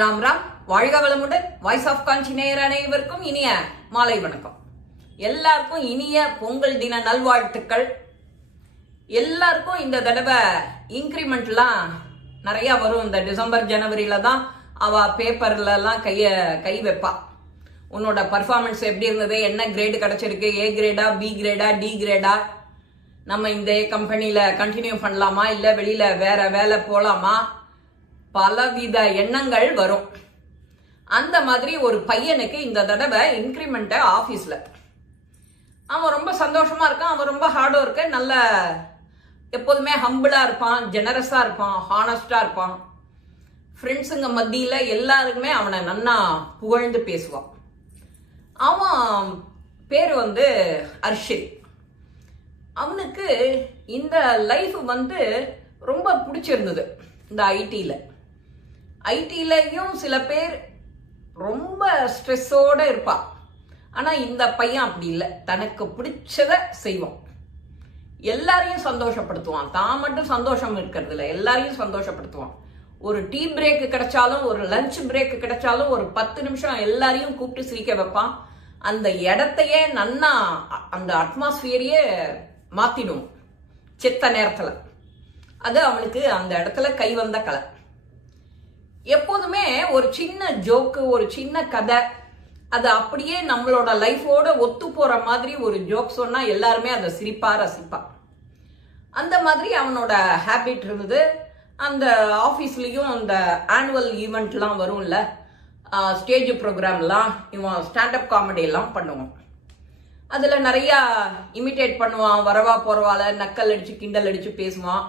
ராம் ராம், வாழ்க வளமுடன். Voice of காஞ்சி நேயர் அனைவருக்கும் இனிய மாலை வணக்கம். எல்லாருக்கும் இனிய பொங்கல் தின நல்வாழ்த்துக்கள். எல்லாருக்கும் இந்த தடவை இன்க்ரிமெண்ட்லாம் நிறைய வரும். இந்த டிசம்பர் ஜனவரியில தான் அவ பேப்பர்ல எல்லாம் கை வைப்பா. உன்னோட பர்ஃபார்மன்ஸ் எப்படி இருந்தது, என்ன கிரேடு கிடைச்சிருக்கு, ஏ கிரேடா, பி கிரேடா, டி கிரேடா, நம்ம இந்த கம்பெனியில கண்டினியூ பண்ணலாமா, இல்ல வெளியில வேற வேலை போலாமா, பலவித எண்ணங்கள் வரும். அந்த மாதிரி ஒரு பையனுக்கு இந்த தடவை இன்க்ரிமெண்ட் ஆபீஸ்ல. அவன் ரொம்ப சந்தோஷமா இருக்கான். அவன் ரொம்ப ஹார்ட் ஒர்க்கு, நல்ல எப்போதுமே ஹம்பிளா இருப்பான், ஜெனரஸா இருப்பான், ஹானஸ்டா இருப்பான். ஃப்ரெண்ட்ஸுங்க மத்தியில எல்லாருக்குமே அவனை நன்னா புகழ்ந்து பேசுவான். அவன் பேரு அர்ஷித். அவனுக்கு இந்த லைஃப் ரொம்ப பிடிச்சிருந்தது. இந்த ஐடிலையும் சில பேர் ரொம்ப ஸ்ட்ரெஸ்ஸோட இருப்பான். ஆனா இந்த பையன் அப்படி இல்லை. தனக்கு பிடிச்சத செய்வான், எல்லாரையும் சந்தோஷப்படுத்துவான். தான் மட்டும் சந்தோஷம் இருக்கிறது இல்லை, எல்லாரையும் சந்தோஷப்படுத்துவான். ஒரு டீ பிரேக் கிடைச்சாலும், ஒரு லஞ்ச் பிரேக் கிடைச்சாலும், ஒரு 10 நிமிஷம் எல்லாரையும் கூப்பிட்டு சிரிக்க வைப்பான். அந்த இடத்தையே நன்னா, அந்த அட்மாஸ்பியரையே மாத்திடும் செத்த நேரத்துல. அது அவனுக்கு அந்த இடத்துல கை வந்த கலை. எப்போதுமே ஒரு சின்ன ஜோக்கு, ஒரு சின்ன கதை, அது அப்படியே நம்மளோட லைஃபோட ஒத்து போற மாதிரி ஒரு ஜோக் சொன்னா எல்லாருமே அதை சிரிப்பா ரசிப்பா. அந்த மாதிரி அவனோட ஹேபிட் இருந்தது. அந்த ஆஃபீஸ்லயும் அந்த ஆனுவல் ஈவெண்ட்லாம் வரும்ல, ஸ்டேஜ் ப்ரோக்ராம்லாம், இவன் ஸ்டாண்டப் காமெடி எல்லாம் பண்ணுவான். அதுல நிறைய இமிட்டேட் பண்ணுவான். வரவா போறவால நக்கல் அடிச்சு கிண்டல் அடிச்சு பேசுவான்.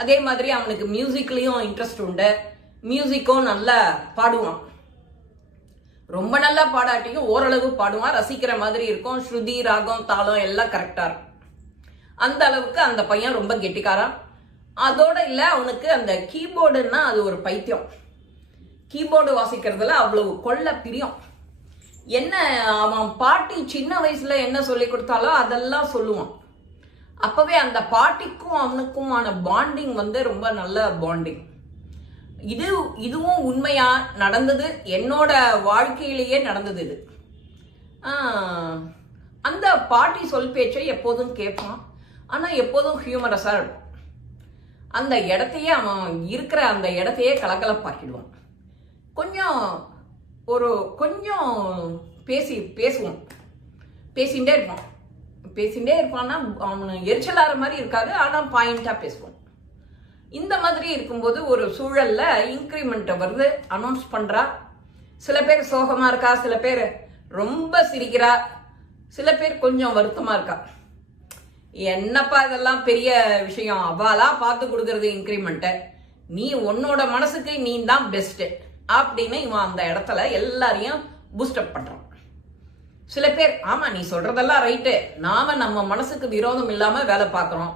அதே மாதிரி அவனுக்கு மியூசிக்லயும் இன்ட்ரெஸ்ட் உண்டு. மியூசிக்கும் நல்லா பாடுவான். ரொம்ப நல்லா பாடாட்டியும் ஓரளவு பாடுவான். ரசிக்கிற மாதிரி இருக்கும். ஸ்ருதி, ராகம், தாளம் எல்லாம் கரெக்டா இருக்கும். அந்த அளவுக்கு அந்த பையன் ரொம்ப கெட்டிக்காரான். அதோட இல்ல, அவனுக்கு அந்த கீபோர்டுன்னா அது ஒரு பைத்தியம். கீபோர்டு வாசிக்கிறதுல அவ்வளவு கொள்ள பிரியம். என்ன அவன் பாட்டி சின்ன வயசுல என்ன சொல்லி கொடுத்தாலோ அதெல்லாம் சொல்லுவான். அப்பவே அந்த பாட்டிக்கும் அவனுக்குமான பாண்டிங் ரொம்ப நல்ல பாண்டிங். இதுவும் உண்மையா நடந்தது, என்னோட வாழ்க்கையிலேயே நடந்தது இது. அந்த பாட்டி சொல் பேச்சை எப்போதும் கேட்பான். ஆனா எப்போதும் ஹியூமரஸா இருக்கும். அந்த இடத்தையே அவன் இருக்கிற அந்த இடத்தையே கலக்கலப்பாக்கிடுவான். கொஞ்சம் பேசுவான். பேசிண்டே இருப்பான்னா அவனு எரிச்சலாற மாதிரி இருக்காது. ஆனா பாயிண்டா பேசுவான். இந்த மாதிரி இருக்கும்போது ஒரு சூழல்ல இன்க்ரிமெண்ட் வருது, அனௌன்ஸ் பண்றா. சில பேர் சோகமா இருக்கா, சில பேர் ரொம்ப சிரிக்கிறா, சில பேர் கொஞ்சம் வருத்தமா இருக்கா. என்னப்பா இதெல்லாம் பெரிய விஷயம், அவாலா பார்த்து கொடுக்கறது இன்க்ரிமெண்ட், நீ உன்னோட மனசுக்கு நீ தான் பெஸ்ட் அப்படின்னு இவன் அந்த இடத்துல எல்லாரையும் பூஸ்டப் பண்றான். சில பேர் ஆமா நீ சொல்றதெல்லாம் ரைட்டு, நாம நம்ம மனசுக்கு விரோதம் இல்லாம வேலை பார்க்கிறோம்,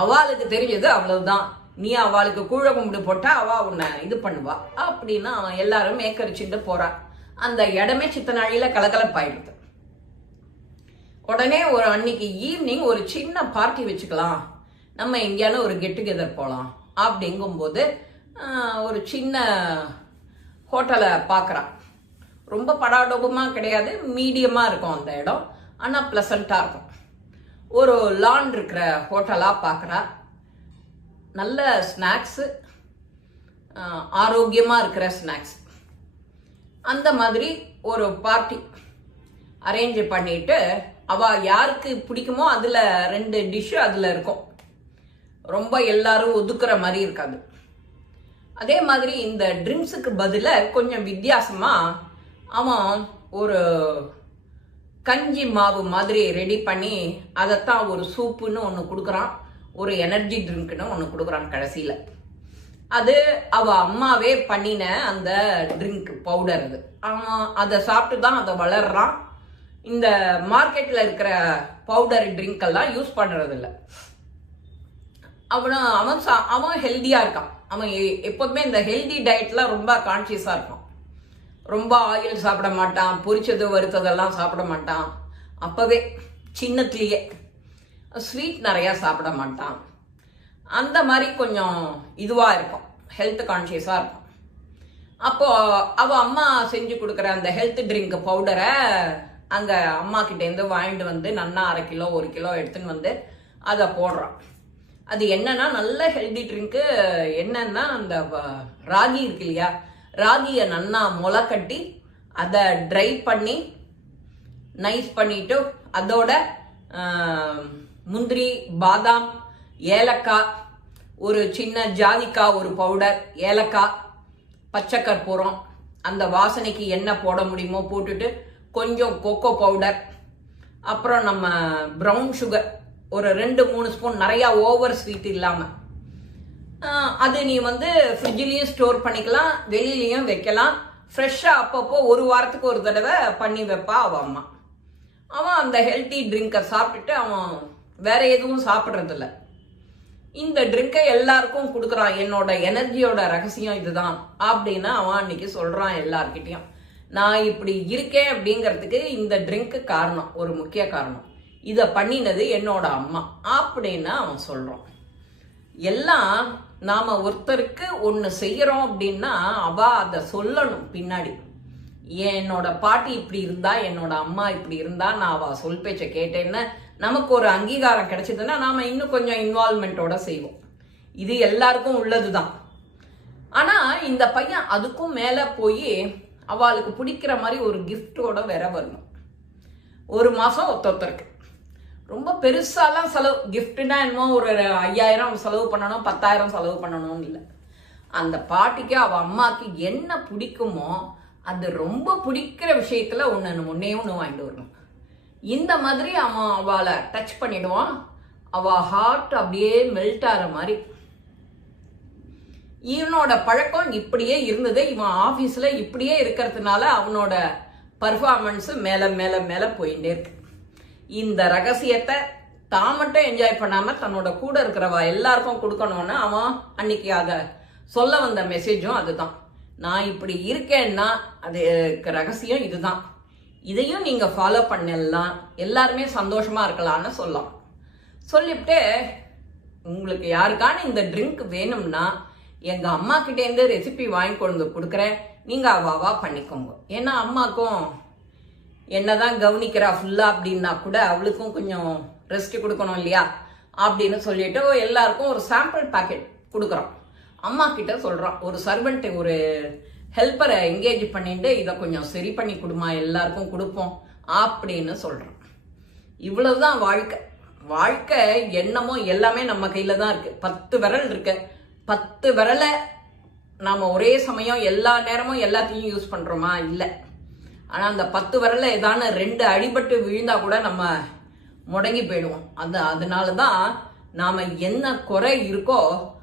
அவளுக்கு தெரிஞ்சது அவ்வளவுதான், நீ அவளுக்கு கூழ கும்பிடு போட்டா அவ உன்னை இது பண்ணுவா அப்படின்னு அவன் எல்லாரும் மேக்கரிச்சுட்டு போறான். அந்த இடமே சித்த நாழியில கலகலப்பாயிடுது. உடனே ஒரு அன்னைக்கு ஈவினிங் ஒரு சின்ன பார்ட்டி வச்சுக்கலாம், நம்ம எங்கேயான ஒரு கெட் டுகெதர் போகலாம் அப்படிங்கும்போது ஒரு சின்ன ஹோட்டலை பார்க்குறான். ரொம்ப படாடோபமா கிடையாது, மீடியமா இருக்கும் அந்த இடம். ஆனா பிளசண்டா இருக்கும். ஒரு லான் இருக்கிற ஹோட்டலா பார்க்குறா. நல்ல ஸ்நாக்ஸ், ஆரோக்கியமா இருக்கிற ஸ்நாக்ஸ். அந்த மாதிரி ஒரு பார்ட்டி அரேஞ்ச் பண்ணிட்டு அவ யாருக்கு பிடிக்குமோ அதுல 2 டிஷ் அதுல இருக்கும். ரொம்ப எல்லாரும் ஒதுக்குற மாதிரி இருக்காது. அதே மாதிரி இந்த ட்ரிங்க்ஸுக்கு பதில கொஞ்சம் வித்தியாசமா அவன் ஒரு கஞ்சி மாவு மாதிரி ரெடி பண்ணி அதைத்தான் ஒரு சூப்புன்னு ஒன்று கொடுக்குறான், ஒரு எனர்ஜி ட்ரிங்க்னு ஒன்று கொடுக்குறான் கடைசியில். அது அவ அம்மாவே பண்ணின அந்த ட்ரிங்க் பவுடர். அது அவன் அதை சாப்பிட்டு தான் அதை வளர்றான். இந்த மார்க்கெட்டில் இருக்கிற பவுடர் ட்ரிங்க் எல்லாம் யூஸ் பண்ணுறது இல்லை. அவன் ஹெல்த்தியாக இருக்கான். அவன் எப்போதுமே இந்த ஹெல்தி டயட்லாம் ரொம்ப கான்சியஸாக இருக்கான். ரொம்ப ஆயில் சாப்பிட மாட்டான், பொரிச்சது வறுத்ததெல்லாம் சாப்பிட மாட்டான். அப்பவே சின்னத்துலேயே ஸ்வீட் நிறையா சாப்பிட மாட்டான். அந்த மாதிரி கொஞ்சம் இதுவாக இருக்கும், ஹெல்த் கான்ஷியஸாக இருக்கும். அப்போ அவ அம்மா செஞ்சு கொடுக்குற அந்த ஹெல்த் ட்ரிங்க் பவுடரை அங்க அம்மா கிட்டேருந்து வாங்கிட்டு வந்து நன்னா 1/2 கிலோ 1 கிலோ எடுத்துன்னு வந்து அதை போடுறான். அது என்னன்னா நல்ல ஹெல்தி ட்ரிங்க்கு. என்னன்னா அந்த ராகி இருக்கு இல்லையா, ராகியை நன்னா முளை கட்டி அதை ட்ரை பண்ணி நைஸ் பண்ணிட்டு அதோட முந்திரி, பாதாம், ஏலக்காய், ஒரு சின்ன ஜாதிக்காய் ஒரு பவுடர், ஏலக்காய், பச்சை கற்பூரம், அந்த வாசனைக்கு என்ன போட முடியுமோ போட்டுட்டு கொஞ்சம் கோகோ பவுடர், அப்புறம் நம்ம ப்ரௌன் சுகர் ஒரு 2-3 ஸ்பூன், நிறையா ஓவர் ஸ்வீட் இல்லாமல். அது நீ வந்து ஃப்ரிட்ஜ்லேயும் ஸ்டோர் பண்ணிக்கலாம், வெளியிலையும் வைக்கலாம். ஃப்ரெஷ்ஷாக அப்பப்போ 1 வாரத்துக்கு ஒரு தடவை பண்ணி வைப்பா அவன் அம்மா. அவன் அந்த ஹெல்த்தி ட்ரிங்கை சாப்பிட்டுட்டு அவன் வேற எதுவும் சாப்பிட்றதில்ல. இந்த ட்ரிங்கை எல்லாருக்கும் கொடுக்குறான். என்னோட எனர்ஜியோட ரகசியம் இதுதான் அப்படின்னு அவன் அன்னைக்கு சொல்றான் எல்லார்கிட்டையும். நான் இப்படி இருக்கேன் அப்படிங்கிறதுக்கு இந்த ட்ரிங்க்கு காரணம், ஒரு முக்கிய காரணம். இதை பண்ணினது என்னோட அம்மா அப்படின்னு அவன் சொல்றான். எல்லாம் நாம ஒருத்தருக்கு ஒன்று செய்யறோம் அப்படின்னா அவ அதை சொல்லணும் பின்னாடி. என்னோட பாட்டி இப்படி இருந்தா, என்னோட அம்மா இப்படி இருந்தா, நான் அவ சொல் பேச்சை கேட்டேன்னு நமக்கு ஒரு அங்கீகாரம் கிடைச்சதுன்னா நாம இன்னும் கொஞ்சம் இன்வால்மெண்டோட செய்வோம். இது எல்லாருக்கும் உள்ளதுதான். ஆனா இந்த பையன் அதுக்கும் மேல போய் அவளுக்கு பிடிக்கிற மாதிரி ஒரு கிஃப்டோட வேற வரணும். 1 மாசம் ஒருத்தருக்கு ரொம்ப பெருசாலாம் செலவு, கிஃப்ட்னா என்னமோ ஒரு 5000 செலவு பண்ணணும், 10,000 செலவு பண்ணணும்னு இல்லை. அந்த பாட்டிக்கு அவ அம்மாக்கு என்ன பிடிக்குமோ அது ரொம்ப பிடிக்கிற விஷயத்துல ஒன்னே ஒன்று வாங்கிட்டு வரணும். இந்த மாதிரி அவன் அவளை டச் பண்ணிடுவான். அவ ஹார்ட் அப்படியே மெல்ட் ஆகிற மாதிரி. இவனோட பழக்கம் இப்படியே இருந்தது. இவன் ஆஃபீஸில் இப்படியே இருக்கிறதுனால அவனோட பர்ஃபார்மன்ஸு மேலே மேலே மேலே போயிட்டே இருக்கு. இந்த ரகசியத்தை தான் மட்டும் என்ஜாய் பண்ணாமல் தன்னோட கூட இருக்கிறவ எல்லாருக்கும் கொடுக்கணும்னு அவன் அன்னைக்கு அதை சொல்ல வந்த மெசேஜும் அதுதான். நான் இப்படி இருக்கேன்னா அதுக்கு ரகசியம் இதுதான். இதையும் நீங்கள் ஃபாலோ பண்ணலாம், எல்லாருமே சந்தோஷமாக இருக்கலாம்னு சொல்லலாம். சொல்லிவிட்டு உங்களுக்கு யாருக்கான இந்த ட்ரிங்க் வேணும்னா எங்கள் அம்மா கிட்டேருந்து ரெசிபி வாங்கி கொண்டு கொடுக்குறேன், நீங்கள் அவாவா பண்ணிக்கோங்க. ஏன்னா அம்மாக்கும் என்னதான் கவனிக்கிறா ஃபுல்லாக அப்படின்னா கூட அவளுக்கும் கொஞ்சம் ரெஸ்ட் கொடுக்கணும் இல்லையா அப்படின்னு சொல்லிட்டு எல்லாருக்கும் ஒரு சாம்பிள் பேக்கெட் கொடுக்குறோம். அம்மா கிட்ட சொல்கிறோம், ஒரு சர்வெண்ட்டை ஒரு ஹெல்ப்பரை என்கேஜ் பண்ணிட்டு இதை கொஞ்சம் சரி பண்ணி கொடுமா, எல்லாருக்கும் கொடுப்போம் அப்படின்னு சொல்கிறோம். இவ்வளவுதான் வாழ்க்கை. வாழ்க்கை எண்ணமோ எல்லாமே நம்ம கையில தான் இருக்கு. 10 விரல் இருக்கு. 10 விரலை நாம ஒரே சமயம் எல்லா நேரமும் எல்லாத்தையும் யூஸ் பண்றோமா? இல்லை. ஆனா அந்த 10 விரல்ல ஏதான 2 அடிபட்டு விழுந்தா கூட நம்ம முடங்கி போயிடுவோம். அதனாலதான் நாம என்ன குறை இருக்கோ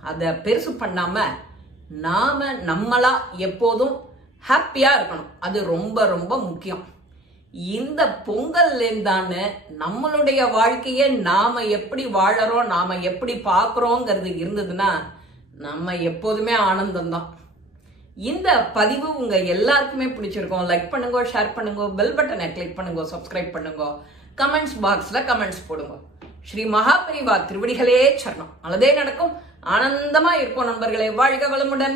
அதை பெருசு பண்ணாம நாம நம்மளா எப்போதும் ஹாப்பியா இருக்கணும். அது ரொம்ப ரொம்ப முக்கியம். இந்த பொங்கல்லேருந்தானு நம்மளுடைய வாழ்க்கையை நாம எப்படி வாழறோம், நாம எப்படி பார்க்குறோங்கிறது இருந்ததுன்னா நம்ம எப்போதுமே ஆனந்தம்தான். இந்த பதிவு உங்க எல்லாருக்குமே பிடிச்சிருக்கும். லைக் பண்ணுங்க, ஷேர் பண்ணுங்க, பெல் பட்டனை கிளிக் பண்ணுங்க, சப்ஸ்கிரைப் பண்ணுங்க, கமெண்ட்ஸ் பாக்ஸ்ல கமெண்ட்ஸ் போடுங்க. ஸ்ரீ மகாபரிவா திருவடிகளே சரணம். நல்லதே நடக்கும். ஆனந்தமா இருப்போம் நண்பர்களே. வாழ்க வளமுடன்.